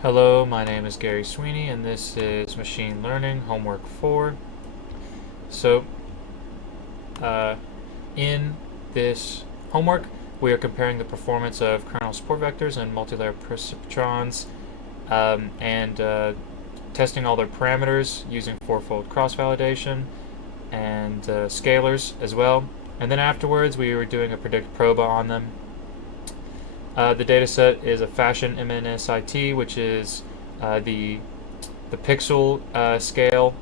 Hello, my name is Gary Swiney, and this is Machine Learning Homework 4. So, uh, in this homework, we are comparing the performance of kernel support vectors and multilayer perceptrons and testing all their parameters using fourfold cross-validation and scalars as well. And then afterwards, we were doing a predict proba on them. The dataset is a fashion MNSIT, which is the pixel scale.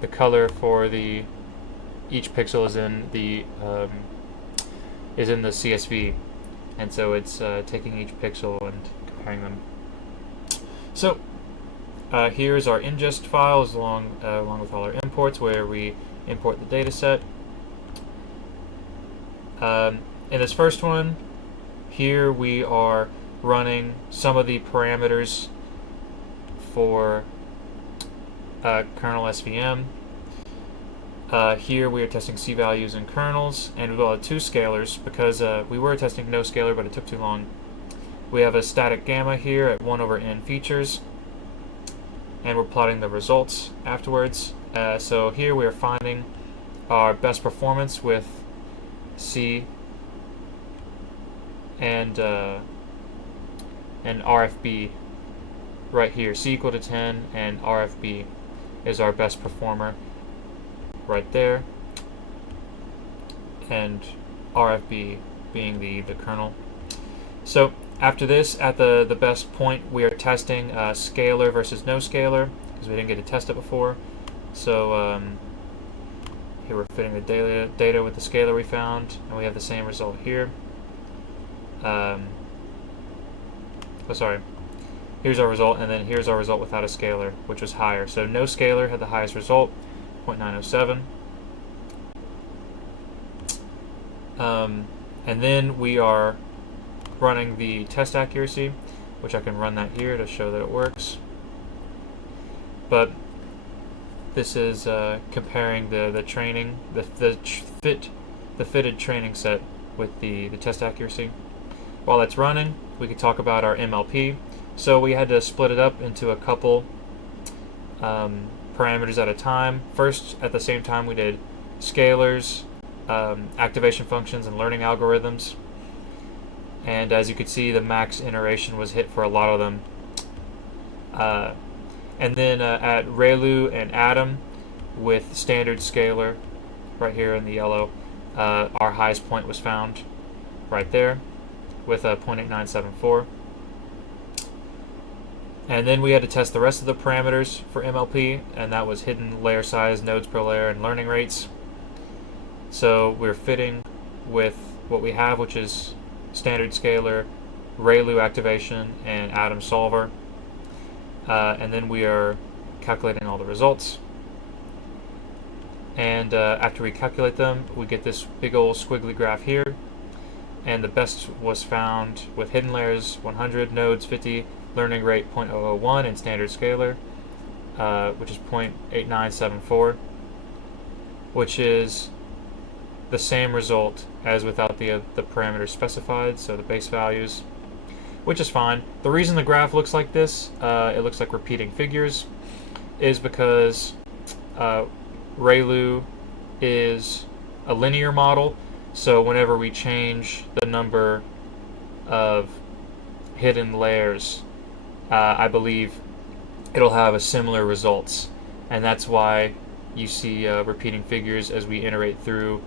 The color for each pixel is in the CSV, and so it's taking each pixel and comparing them. So here's our ingest files along with all our imports, where we import the dataset. In this first one, here we are running some of the parameters for kernel SVM. Here we are testing C values in kernels, and we've got two scalars because we were testing no scalar, but it took too long. We have a static gamma here at 1 over n features, and we're plotting the results afterwards. So here we are finding our best performance with C and RFB right here. C equal to 10 and RFB is our best performer right there, and RFB being the kernel. So after this, at the best point, we are testing scalar versus no scalar because we didn't get to test it before. So here we're fitting the data with the scalar we found, and we have the same result here. Here's our result, and then here's our result without a scalar, which was higher. So no scalar had the highest result, 0.907. And then we are running the test accuracy, which I can run that here to show that it works. But this is comparing the training, the fitted training set with the test accuracy. While that's running, we could talk about our MLP. So we had to split it up into a couple parameters at a time. First, at the same time, we did scalars, activation functions, and learning algorithms. And as you could see, the max iteration was hit for a lot of them. And then at ReLU and Atom with standard scalar, right here in the yellow, our highest point was found right there with a 0.8974. And then we had to test the rest of the parameters for MLP, and that was hidden layer size, nodes per layer, and learning rates. So we're fitting with what we have, which is standard scalar, ReLU activation, and Atom solver. And then we are calculating all the results. And after we calculate them, we get this big old squiggly graph here. And the best was found with hidden layers 100, nodes 50, learning rate 0.001, and standard scalar, which is 0.8974, which is the same result as without the parameters specified, so the base values, which is fine. The reason the graph looks like this, it looks like repeating figures, is because ReLU is a linear model. So whenever we change the number of hidden layers, I believe it'll have a similar results, and that's why you see repeating figures as we iterate through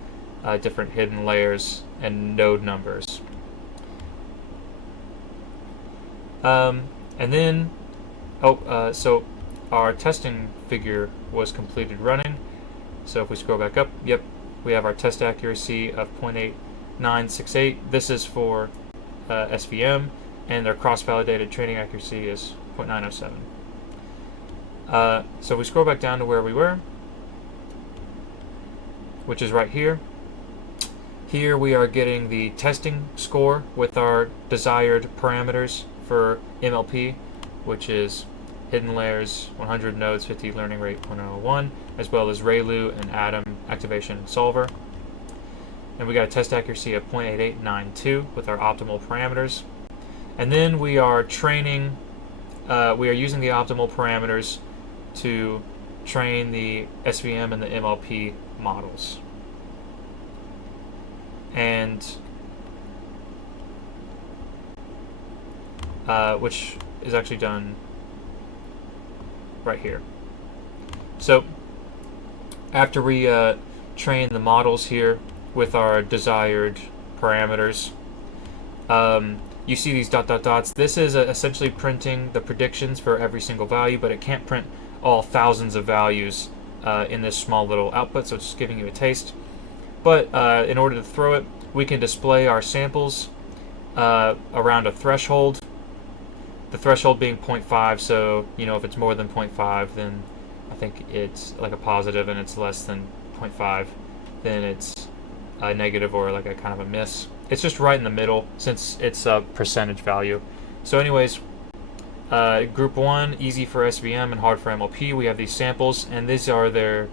different hidden layers and node numbers. And then, so our testing figure was completed running. So if we scroll back up, yep, we have our test accuracy of 0.8968. This is for SVM, and their cross-validated training accuracy is 0.907. So we scroll back down to where we were, which is right here. Here we are getting the testing score with our desired parameters for MLP, which is hidden layers 100, nodes 50, learning rate 0.01, as well as ReLU and Atom activation solver. And we got a test accuracy of 0.8892 with our optimal parameters. And then we are training we are using the optimal parameters to train the SVM and the MLP models. And which is actually done right here. So after we train the models here with our desired parameters, you see these dot dot dots. This is essentially printing the predictions for every single value, but it can't print all thousands of values in this small little output, so it's just giving you a taste. But in order to throw it, we can display our samples around a threshold. The threshold being 0.5, so if it's more than 0.5, then I think it's like a positive, and it's less than 0.5, then it's a negative or like a kind of a miss. It's just right in the middle since it's a percentage value. So anyways, group 1, easy for SVM and hard for MLP. We have these samples, and these are their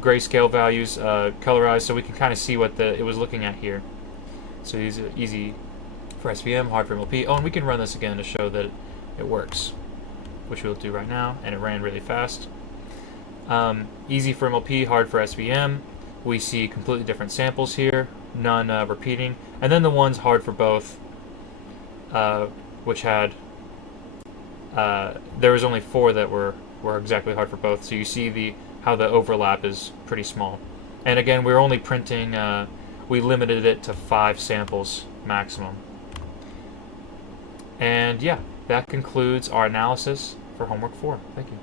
grayscale values colorized, so we can kind of see what it was looking at here. So these are easy for SVM, hard for MLP. Oh, and we can run this again to show that it works, which we'll do right now, and it ran really fast. Easy for MLP, hard for SVM. We see completely different samples here, none repeating. And then the ones hard for both, which had, there was only 4 that were exactly hard for both. So you see how the overlap is pretty small. And again, we're only printing, we limited it to 5 samples maximum. And yeah, that concludes our analysis for homework 4. Thank you.